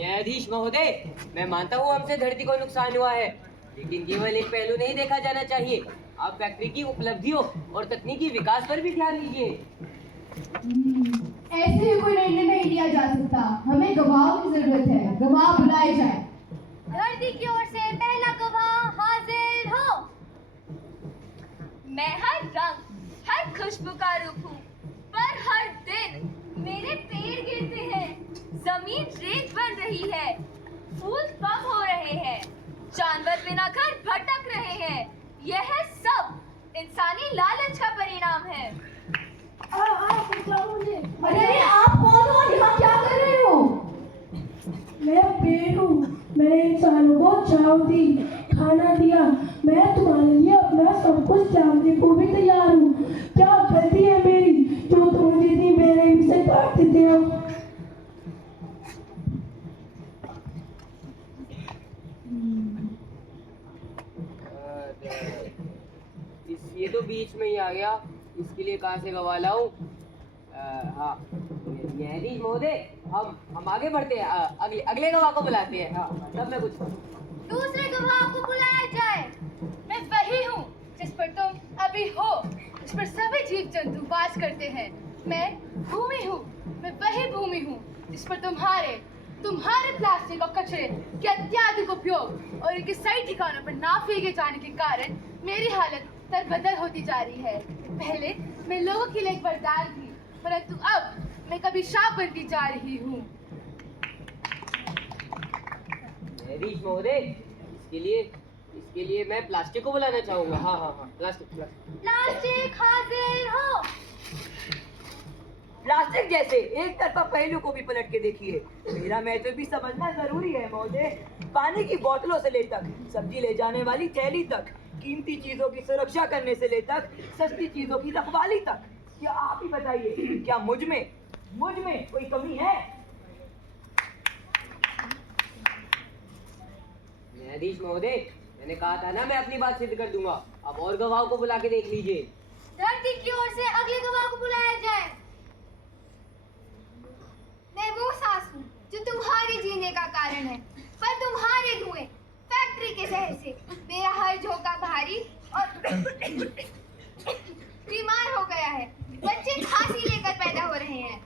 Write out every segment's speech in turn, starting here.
न्यायाधीश महोदय, मैं मानता हूँ हमसे धरती को नुकसान हुआ है, लेकिन केवल एक पहलू नहीं देखा जाना चाहिए। आप फैक्ट्री की उपलब्धियों और तकनीकी विकास पर भी ध्यान दीजिए। ऐसे ही कोई निर्णय नहीं लिया जा सकता। हमें गवाहों की जरूरत है। गवाह बुलाए जाए। धरती की ओर से पहला गवाह हाजिर हो। मैं हर रंग, हर खुशबू का रूप हूँ, पर हर दिन मेरे पेड़ गिरते हैं, जमीन रेत बन रही है, फूल कम हो रहे हैं, जानवर बिना घर भटक रहे हैं। यह सब इंसानी लालच का परिणाम है। अरे आप कौन हो? यहाँ क्या कर रहे हो? मैं पेड़ हूँ। मैंने इंसानों को छांव दी, खाना दिया। मैं तुम्हारे लिए अपना सब कुछ त्यागने को भी तैयार हूँ। क्या गलती है मेरी जो तुम मुझे इतनी बेरहमी से काट देते हो? ये तो बीच में ही आ गया, इसके लिए कहाँ से गवाह लाऊं? हाँ, न्यायाधीश महोदय, हम आगे बढ़ते हैं। अगले गवाह को बुलाते हैं। हाँ, तब मैं कुछ दूसरे गवाह को बुलाया जाए। मैं वही हूँ जिस पर तुम अभी हो, जिस पर सभी जीव जंतु वास करते हैं। मैं भूमि हूँ। मैं वही भूमि हूँ जिस पर तुम्हारे प्लास्टिक और कचरे के अत्यधिक उपयोग और इनके सही ठिकानों पर ना फेंके जाने के कारण मेरी हालत तरबदर होती जा रही है। पहले मैं लोगों के लिए एक वरदान थी, परंतु अब मैं कभी शाप बनती जा रही हूँ। न्यायाधीश महोदय, इसके लिए मैं प्लास्टिक को बुलाना चाहूँगा। हाँ, प्लास्टिक हाजिर हो। प्लास्टिक जैसे एक तरफा पहलू को भी पलट के देखिए। मेरा महत्व भी समझना जरूरी है महोदय। पानी की बोतलों से लेकर सब्जी ले जाने वाली थैली तक, कीमती चीजों की सुरक्षा करने से लेकर सस्ती चीजों की रखवाली तक, क्या आप ही बताइए, क्या मुझ में कोई कमी है? न्यायाधीश महोदय, मैंने कहा था ना, मैं अपनी बात सिद्ध कर दूंगा। अब और गवाहों को बुला के देख लीजिए। धरती की ओर से अगले गवाह को बुलाया जाए। मैं वो सांस हूँ जो तुम्हारे जीने का कारण है, पर तुम्हारे धुएं, फैक्ट्री के जहर से मेरा हर झोंका भारी और बीमार हो गया है। बच्चे खांसी लेकर पैदा हो रहे हैं।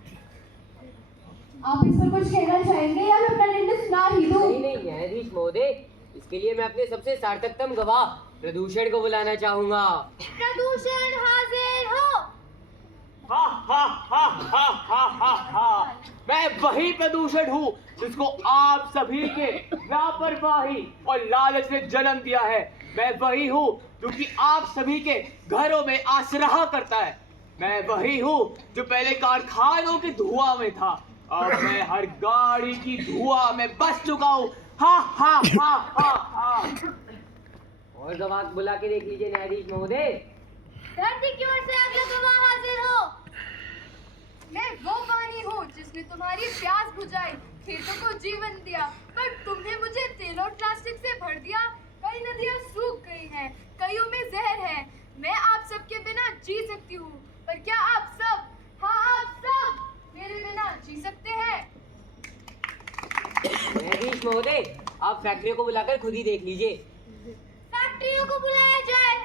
आप इस पर कुछ कहना चाहेंगे या मैं अपना निर्णय सुना ही दूं? नहीं, न्यायाधीश महोदय, इसके लिए मैं अपने सबसे सार्थकतम गवाह प्रदूषण को बुलाना चाहूंगा। प्रदूषण हाजिर हो। मैं वही प्रदूषण हूँ जिसको आप सभी के लापरवाही और लालच ने जन्म दिया है। मैं वही हूँ जो कि आप सभी के घरों में आसरा करता है। मैं वही हूँ जो पहले कारखानों के धुआं में था, अब मैं हर गाड़ी की धुआं में बस चुका हूँ। और गवाह बुला के देख लीजिए न्यायाधीश महोदय। धरती की ओर से अगला गवाह हाजिर हो। मैं वो पानी हूँ जिसने तुम्हारी प्यास बुझाई, खेतों को जीवन दिया, पर तुमने मुझे तेल और प्लास्टिक से भर दिया। कई नदियाँ सूख गई हैं, कईयों में जहर है। मैं आप सबके बिना जी सकती हूँ, पर क्या आप सब, हाँ आप सब मेरे बिना जी सकते हैं? न्यायाधीश महोदय, आप फैक्ट्रियों को बुलाकर खुद ही देख लीजिए। फैक्ट्रियों को बुलाया जाए।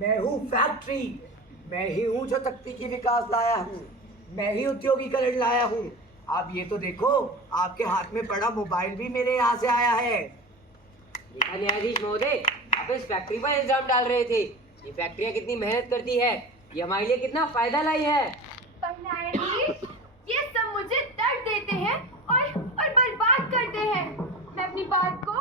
मैं हूँ फैक्ट्री। मैं ही हूँ जो तकनीकी विकास लाया हूँ। मैं ही उद्योगीकरण लाया हूँ। आप ये तो देखो, आपके हाथ में पड़ा मोबाइल भी मेरे यहाँ से आया है। देखा न्यायाधीश महोदय, आप इस फैक्ट्री पर इल्जाम डाल रहे थे। ये फैक्ट्रियाँ कितनी मेहनत करती है, ये हमारे लिए कितना फायदा लाई है। पर न्यायाधीश, ये सब मुझे दर्द देते हैं और बर्बाद करते हैं। मैं अपनी बात को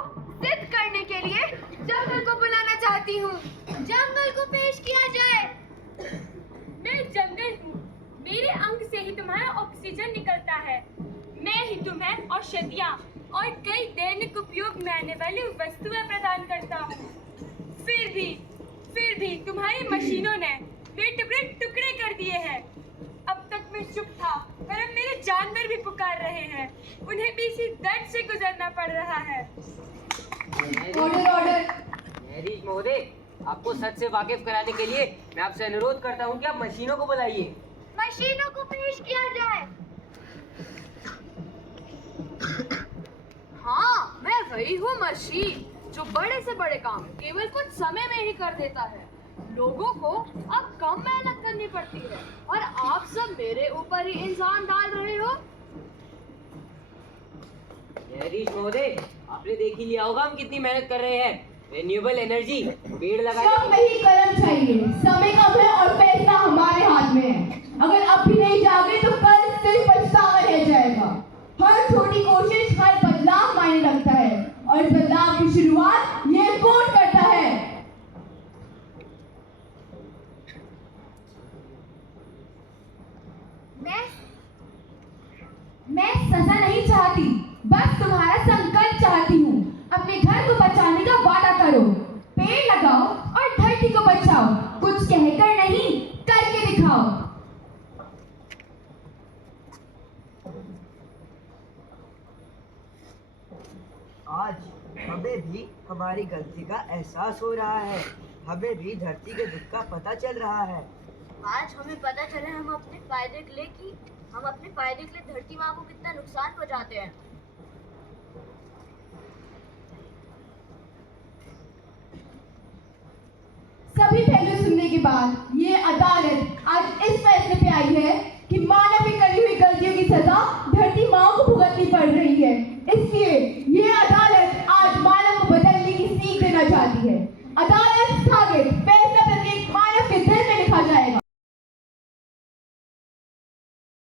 सिद्ध करने के लिए जंगल को बुलाना चाहती हूँ। जंगल को पेश किया जाए। मैं जंगल हूँ, मेरे अंग से ही तुम्हारा ऑक्सीजन निकलता है। मैं ही तुम्हें औषधियाँ और कई दैनिक उपयोग में आने वाली वस्तुएं प्रदान करता हूँ। फिर भी तुम्हारी मशीनों ने मेरे टुकड़े टुकड़े कर दिए हैं। अब तक मैं चुप था, पर अब मेरे जानवर भी पुकार रहे हैं। उन्हें भी इसी दर्द से गुजरना पड़ रहा है। ऑर्डर। न्यायाधीश महोदय, आपको सच से वाकिफ कराने के लिए मैं आपसे अनुरोध करता हूँ कि आप मशीनों को बुलाइए। मशीनों को पेश किया जाए। वही हूँ मशीन जो बड़े से बड़े काम केवल कुछ समय में ही कर देता है। लोगों को अब कम मेहनत करनी पड़ती है और आप सब मेरे ऊपर ही इंसान डाल रहे हो। न्यायाधीश महोदय, आपने देख ही लिया होगा हम कितनी मेहनत कर रहे हैं। रिन्यूएबल एनर्जी, पेड़ लगाने सब में ही कलम चाहिए। समय कम है और पैसा हमारे हाथ में है। अगर अब भी नहीं जागे तो कल सिर्फ पछतावा रह जाएगा। हर छोटी कोशिश, हर बदलाव मायने रखता है और इस बदलाव की शुरुआत ये कोर्ट करता है। मैं सजा नहीं चाहती, बस तुम्हारा संकल्प चाहती हूँ। अपने घर को बचाने का वादा करो, पेड़ लगाओ और धरती को बचाओ। कुछ कहकर नहीं, करके दिखाओ। आज हमें भी हमारी गलती का एहसास हो रहा है। हमें भी धरती के दुख का पता चल रहा है। आज हमें पता चला हम अपने फायदे के लिए धरती माँ को कितना नुकसान पहुँचाते हैं। सभी पहलू सुनने के बाद ये अदालत आज इस फैसले पे आई है कि मानव की करी हुई गलतियों की सजा धरती माँ को भुगतनी पड़ रही